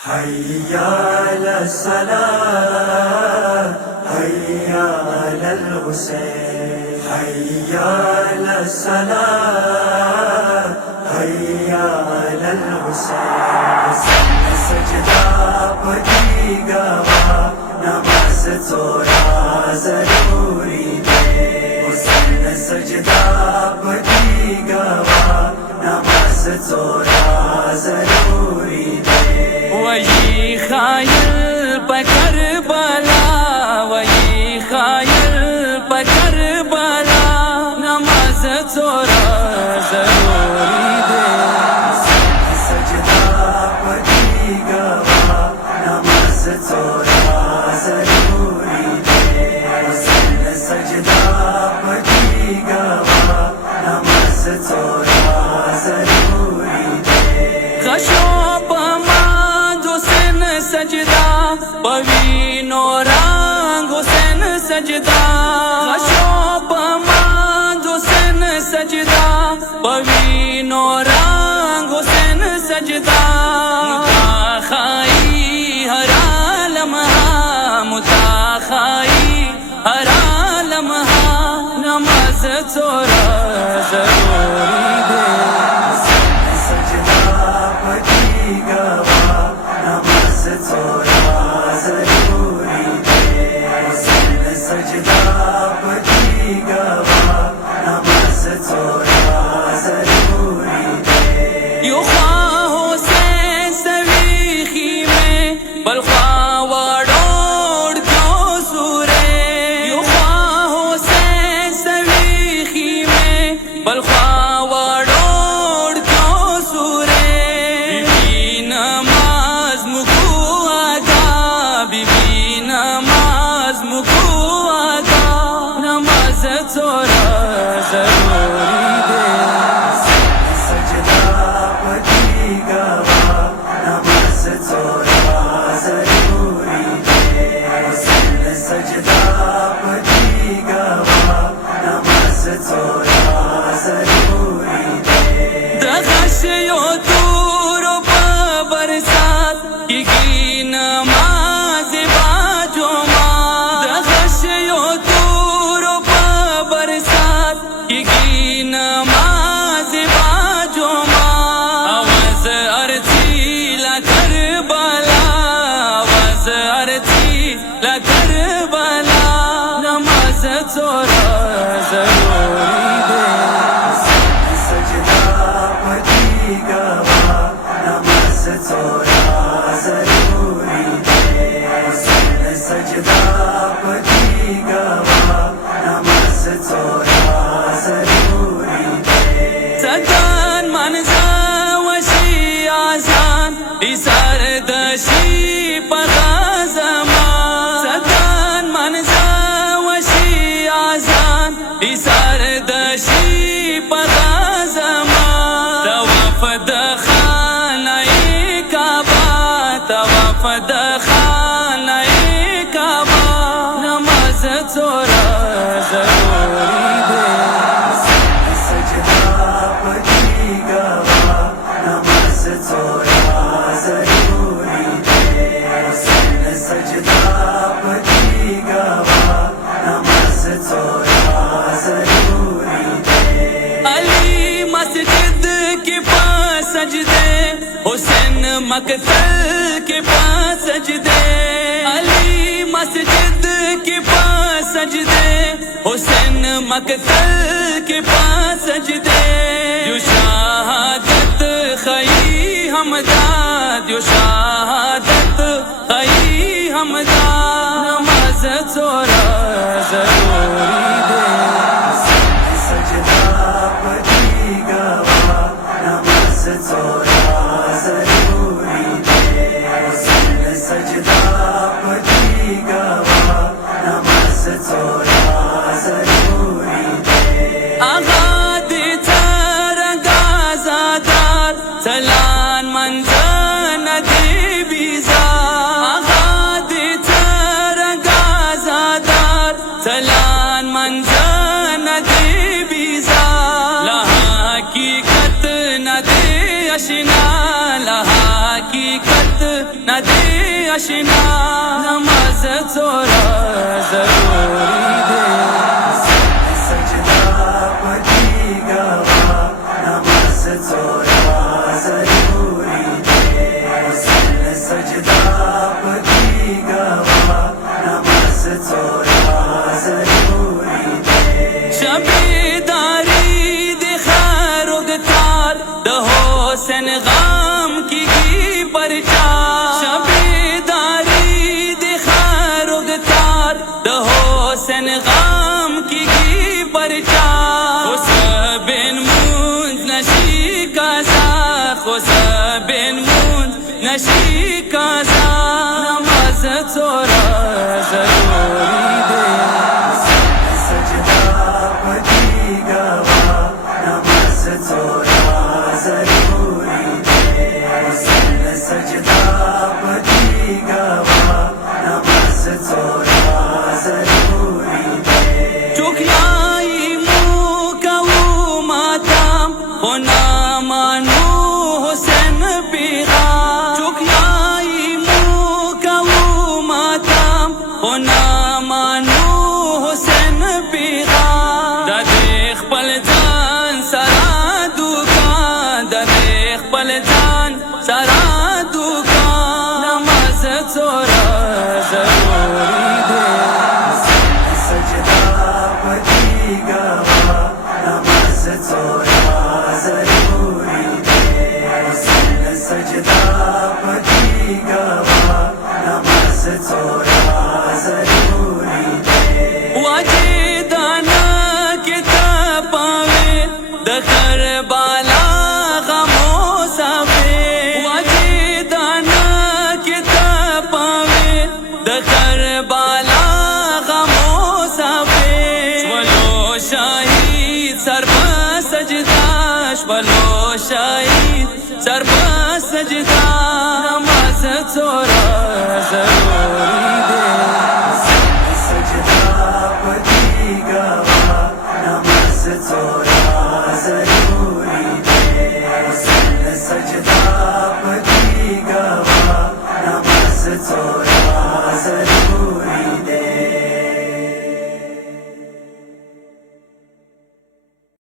حي على الصلاة حي على الحسين حي على الصلاة حي على الحسين سجدہ پڑھی گوا نماز تھوڑا ضروری ہے حسین سجدہ پڑھی گوا نماز تھوڑا ضروری ہے وہی خائل پہ کربلا وہی خائل پہ کربلا نماز تھوڑا ضروری دے سجدہ پڑھی گوا نماز تھوڑا ضروری ہے حسین سجدہ پڑھی گوا نماز تھوڑا ضروری ہے سجدہ پوینو رنگ حسین سجدہ شوب ماند حسین سجدہ پوینو رنگ حسین سجدہ متاخائی ہر لمحہ متاخائی ہر لمحہ نماز تھوڑا ضروری دے سجدہ پڑھی گوا نماز تھوڑا ضروری ہے حسین سجدہ پڑھی گوا نماز تھوڑا ضروری ہے یو خواہ حسین سویخی میں بلخواہ وڑوڑ کیوں سورے یو خواہ حسین سویخی میں بلخواہ وڑوڑ کیوں سورے بی نماز مکو آگا بی نماز مکو آگا نماز تھوڑا ضروری دے سجدہ پڑھی گوا نماز تھوڑا ضروری ہے حسین سجدہ پڑھی گوا نماز تھوڑا ضروری ہے دخشیو دور و برسات کی نماز باجو ماں دخشیو دور و برسات کی نماز باجو ماں آواز ارتھی لکر بالا آواز ارتھی لکر بالا نماز تھوڑا ضروری دے سجدہ پڑھی گوا نماز تھوڑا ضروری ہے حسین سجدہ پڑھی گوا نماز تھوڑا ضروری ہے سدان منزا وشی آزان ایسار دشی پغازمان سدان منزا وشی آزان ایسار دشی پغازمان طواف دخانہ کعبہ طواف دخانہ کعبہ نماز تھوڑا ضروری دے سجدہ پڑھی گوا نماز تھوڑا ضروری ہے حسین سجدہ پڑھی گوا نماز تھوڑا ضروری ہے علی مسجد کے پاس سجدے حسین مقتل کے پاس سجدے علی مسجد کے پاس سجدے حسین مقتل کے پاس سجدے جو شہادت خی حمداد جو شہادت خی حمداد نماز تھوڑا ضروری دے سجدہ پڑھی گوا نماز تھوڑا ضروری ہے حسین سجدہ پڑھی گوا نماز تھوڑا ضروری ہے آغاد ترگا زادار سلان منزان دی بیزا آغاد ترگا زادار سلان ندی اشنا نماز چورا ضروری دے سجدہ پڑھی گوا نماز چورا ضروری دے سجدہ پڑھی گوا نماز چورا ضروری دے شبی داری دی خیر اگتار دا حسین غام کی گی پرچار شبی داری دی خیر اگتار دا حسین غام کی گی پرچار خوشبین موند نشی کازا خوشبین موند نشی کازا نماز چورا ضروری دے سجدہ پڑھی گوا نماز چورا ضروری دے سجدہ پڑھی گوا نماز چورا ضروری دے چکلائی موکو ماتام ہونا مانو حسین پیغام چکلائی موکو ماتام ہونا مانو حسین پیغام دا دیکھ پل جان سارا دکان دا دیکھ پل جان سارا دکان نماز چورا ضروری دے سجدہ پڑھی گوا نماز چورا ضروری دے سجدہ پڑھی گوا نماز چورا ضروری دے واجی دانا کتاب پاوے دکر بالا غمو ساوے واجی دانا کتاب پاوے دکر بالا غمو ساوے ولو شاہید سر پا سجداش ولو شاہید سر پا سجداش